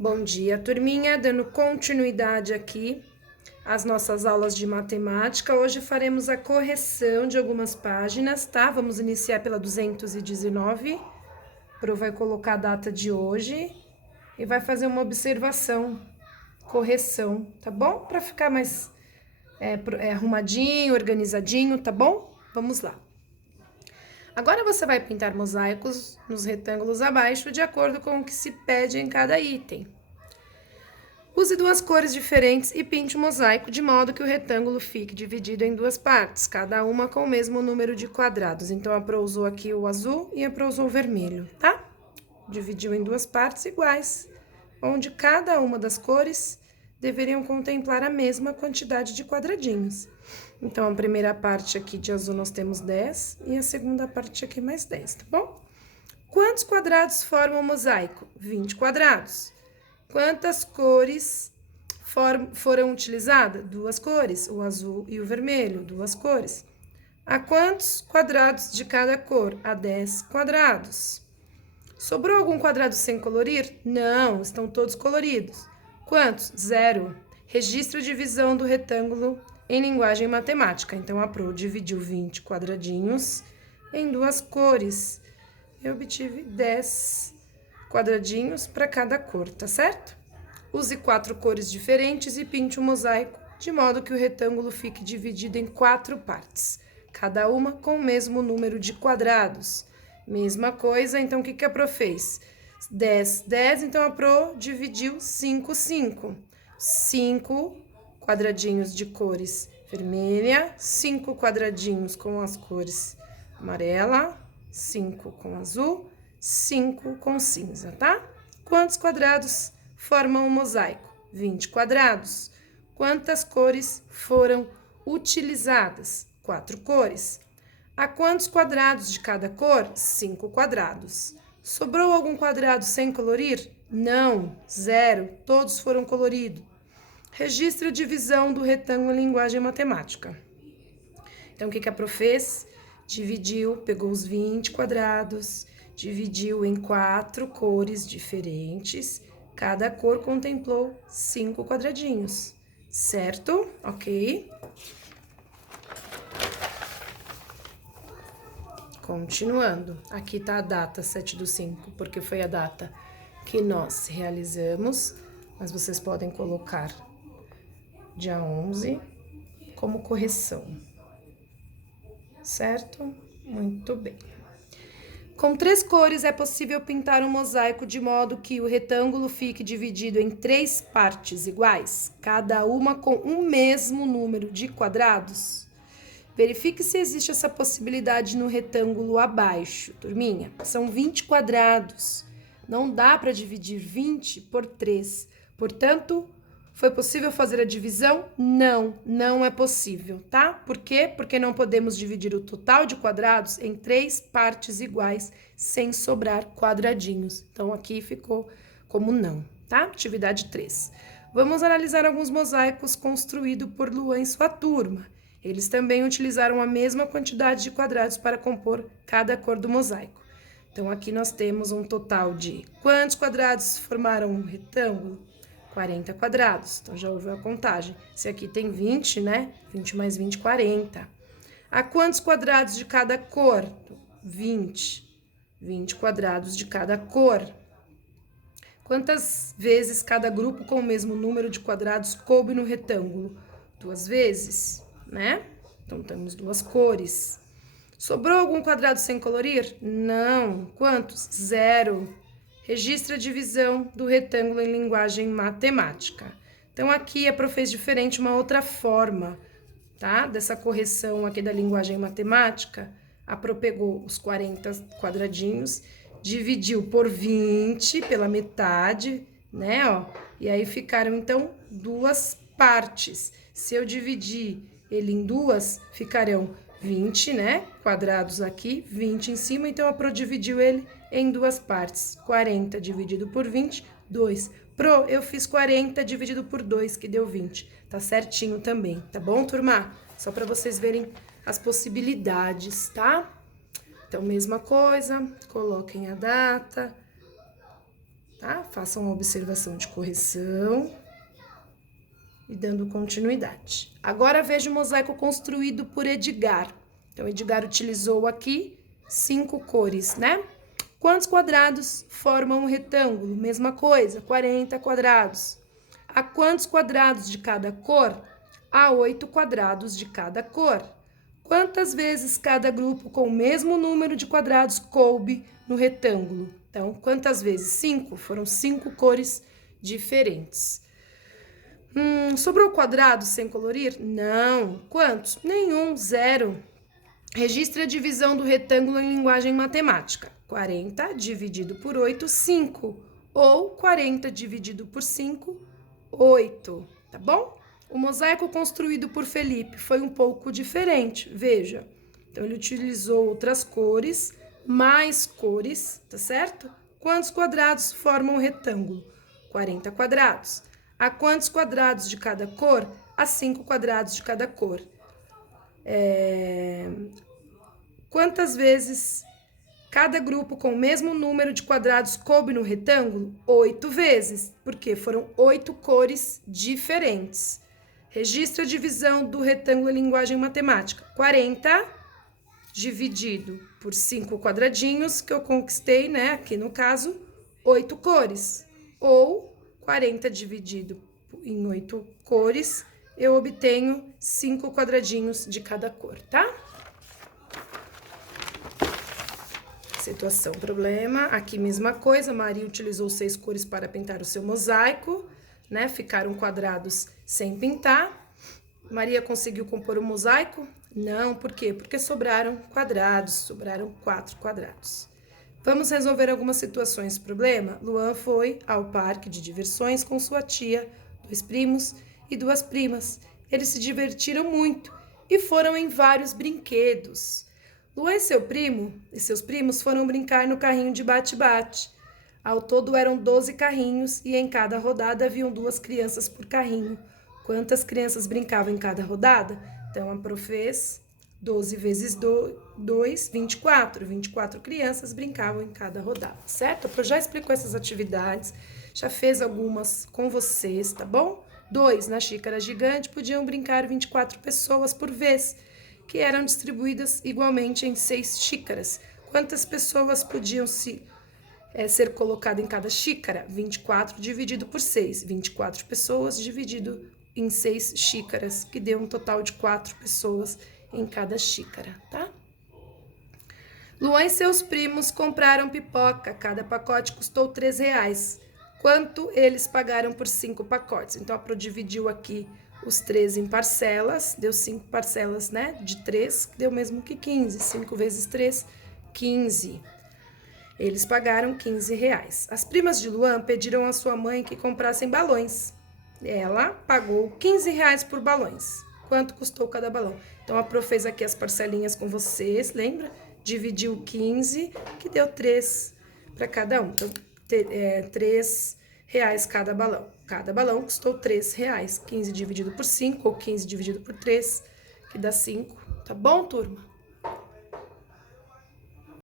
Bom dia, turminha, dando continuidade aqui às nossas aulas de matemática. Hoje faremos a correção de algumas páginas, tá? Vamos iniciar pela 219. Pro vai colocar a data de hoje e vai fazer uma observação, correção, tá bom? Para ficar mais arrumadinho, organizadinho, tá bom? Vamos lá. Agora você vai pintar mosaicos nos retângulos abaixo de acordo com o que se pede em cada item. Use duas cores diferentes e pinte o mosaico de modo que o retângulo fique dividido em duas partes, cada uma com o mesmo número de quadrados. Então, a Pro usou aqui o azul e a Pro usou o vermelho, tá? Dividiu em duas partes iguais, onde cada uma das cores deveriam contemplar a mesma quantidade de quadradinhos. Então, a primeira parte aqui de azul nós temos 10 e a segunda parte aqui mais 10, tá bom? Quantos quadrados formam o mosaico? 20 quadrados. Quantas cores foram utilizadas? Duas cores, o azul e o vermelho, duas cores. A quantos quadrados de cada cor? A 10 quadrados. Sobrou algum quadrado sem colorir? Não, estão todos coloridos. Quantos? 0. Registre a divisão do retângulo em linguagem matemática. Então, a Pro dividiu 20 quadradinhos em duas cores. Eu obtive 10 quadradinhos para cada cor, tá certo? Use 4 cores diferentes e pinte o mosaico de modo que o retângulo fique dividido em 4 partes, cada uma com o mesmo número de quadrados. Mesma coisa, então o que a Pro fez? 10, 10, então a Pro dividiu 5, 5. 5 quadradinhos de cores vermelha, 5 quadradinhos com as cores amarela, 5 com azul, 5 com cinza, tá? Quantos quadrados formam o mosaico? 20 quadrados. Quantas cores foram utilizadas? 4 cores. A quantos quadrados de cada cor? 5 quadrados. Sobrou algum quadrado sem colorir? Não, 0. Todos foram coloridos. Registre a divisão do retângulo em linguagem matemática. Então, o que a Pro fez? Dividiu, pegou os 20 quadrados, dividiu em 4 cores diferentes. Cada cor contemplou 5 quadradinhos, certo? Ok? Continuando. Aqui tá a data 7/5, porque foi a data que nós realizamos, mas vocês podem colocar dia 11 como correção, certo? Muito bem. Com 3 cores é possível pintar um mosaico de modo que o retângulo fique dividido em 3 partes iguais, cada uma com o mesmo número de quadrados. Verifique se existe essa possibilidade no retângulo abaixo, turminha. São 20 quadrados. Não dá para dividir 20 por 3. Portanto, foi possível fazer a divisão? Não, não é possível, tá? Por quê? Porque não podemos dividir o total de quadrados em 3 partes iguais, sem sobrar quadradinhos. Então, aqui ficou como não, tá? Atividade 3. Vamos analisar alguns mosaicos construídos por Luan e sua turma. Eles também utilizaram a mesma quantidade de quadrados para compor cada cor do mosaico. Então, aqui nós temos um total de quantos quadrados formaram um retângulo? 40 quadrados. Então, já houve a contagem. Se aqui tem 20, né? 20 mais 20, 40. A quantos quadrados de cada cor? 20. 20 quadrados de cada cor. Quantas vezes cada grupo com o mesmo número de quadrados coube no retângulo? 2 vezes, né? Então, temos 2 cores. Sobrou algum quadrado sem colorir? Não. Quantos? 0. Registra a divisão do retângulo em linguagem matemática. Então, aqui a Pro fez diferente, uma outra forma, tá? Dessa correção aqui da linguagem matemática. A Pro pegou os 40 quadradinhos, dividiu por 20, pela metade, né? Ó, e aí ficaram, então, 2 partes. Se eu dividir ele em 2, ficarão 20, né? Quadrados aqui, 20 em cima. Então, a Pro dividiu ele em 2 partes. 40 dividido por 20, 2. Pro, eu fiz 40 dividido por 2, que deu 20. Tá certinho também, tá bom, turma? Só para vocês verem as possibilidades, tá? Então, mesma coisa, coloquem a data. tá? Façam uma observação de correção e dando continuidade. Agora veja o mosaico construído por Edgar. Então, Edgar utilizou aqui 5 cores, né? Quantos quadrados formam um retângulo? Mesma coisa, 40 quadrados. Há quantos quadrados de cada cor? Há 8 quadrados de cada cor. Quantas vezes cada grupo com o mesmo número de quadrados coube no retângulo? Então, quantas vezes? 5. Foram 5 cores diferentes. Sobrou quadrado sem colorir? Não. Quantos? Nenhum, 0. Registre a divisão do retângulo em linguagem matemática. 40 dividido por 8, 5. Ou 40 dividido por 5, 8. Tá bom? O mosaico construído por Felipe foi um pouco diferente. Veja. Então, ele utilizou outras cores, mais cores, tá certo? Quantos quadrados formam o retângulo? 40 quadrados. Há quantos quadrados de cada cor? Há 5 quadrados de cada cor. Quantas vezes cada grupo com o mesmo número de quadrados coube no retângulo? 8 vezes, porque foram 8 cores diferentes. Registra a divisão do retângulo em linguagem matemática. 40 dividido por 5 quadradinhos, que eu conquistei, né? Aqui no caso, 8 cores. Ou 40 dividido em 8 cores, eu obtenho 5 quadradinhos de cada cor, tá? Situação, problema. Aqui, mesma coisa, Maria utilizou 6 cores para pintar o seu mosaico, né? Ficaram quadrados sem pintar. Maria conseguiu compor o mosaico? Não, por quê? Porque sobraram quadrados, sobraram 4 quadrados. Vamos resolver algumas situações. Problema? Luan foi ao parque de diversões com sua tia, 2 primos e 2 primas. Eles se divertiram muito e foram em vários brinquedos. Luan e seu primo e seus primos foram brincar no carrinho de bate-bate. Ao todo eram 12 carrinhos e em cada rodada haviam 2 crianças por carrinho. Quantas crianças brincavam em cada rodada? Então, a prof fez 12 vezes 2, 24. 24 crianças brincavam em cada rodada, certo? A prof já explicou essas atividades, já fez algumas com vocês, tá bom? 2, na xícara gigante, podiam brincar 24 pessoas por vez, que eram distribuídas igualmente em 6 xícaras. Quantas pessoas podiam ser colocadas em cada xícara? 24 dividido por 6. 24 pessoas dividido em 6 xícaras, que deu um total de 4 pessoas em cada xícara, tá? Luan e seus primos compraram pipoca. Cada pacote custou R$3. Quanto eles pagaram por 5 pacotes? Então, a Pro dividiu aqui os 3 em parcelas, deu 5 parcelas, né, de 3, que deu mesmo que 15. 5 vezes 3, 15. Eles pagaram R$15. As primas de Luan pediram à sua mãe que comprassem balões. Ela pagou R$15 por balões. Quanto custou cada balão? Então, a Pro fez aqui as parcelinhas com vocês, lembra? Dividiu 15, que deu 3 para cada um. Então, R$3 cada balão. Cada balão custou R$3. 15 dividido por 5 ou 15 dividido por 3, que dá 5. Tá bom, turma?